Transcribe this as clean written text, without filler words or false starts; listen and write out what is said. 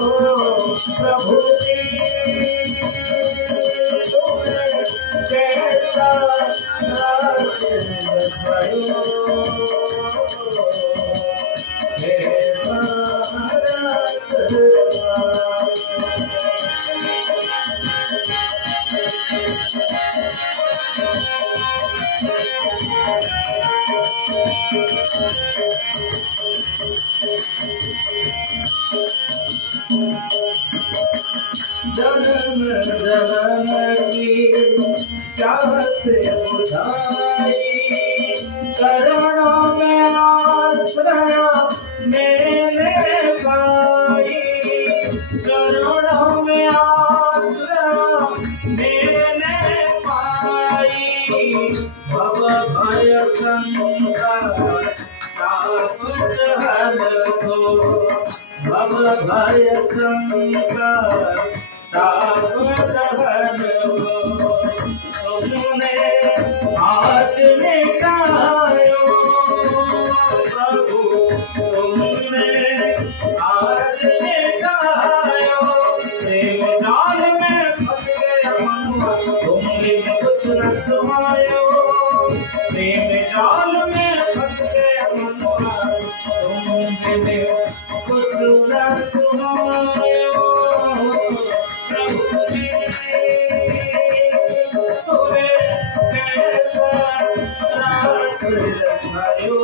प्रभु जी तुम्हें कैसा रस रसायो, कैसा रस रसायो। जन्म जन्म की प्यास बुझाई, चरणों में आश्रय मैंने पाई, चरणों में आश्रय मैंने पाई। भव भय संकट ताप दहन को, भव भय संकट ताप दहन को, तुमने आज मिटायो प्रभु, तुमने आज मिटायो। प्रेम जाल में फंस गया मनुआ, तुमने कुछ न सुहायो, प्रेम जाल में फंस गया मनुआ, तुमने कुछ न सुहायो। प्रभु जी तुम्हें कैसा रस रसायो,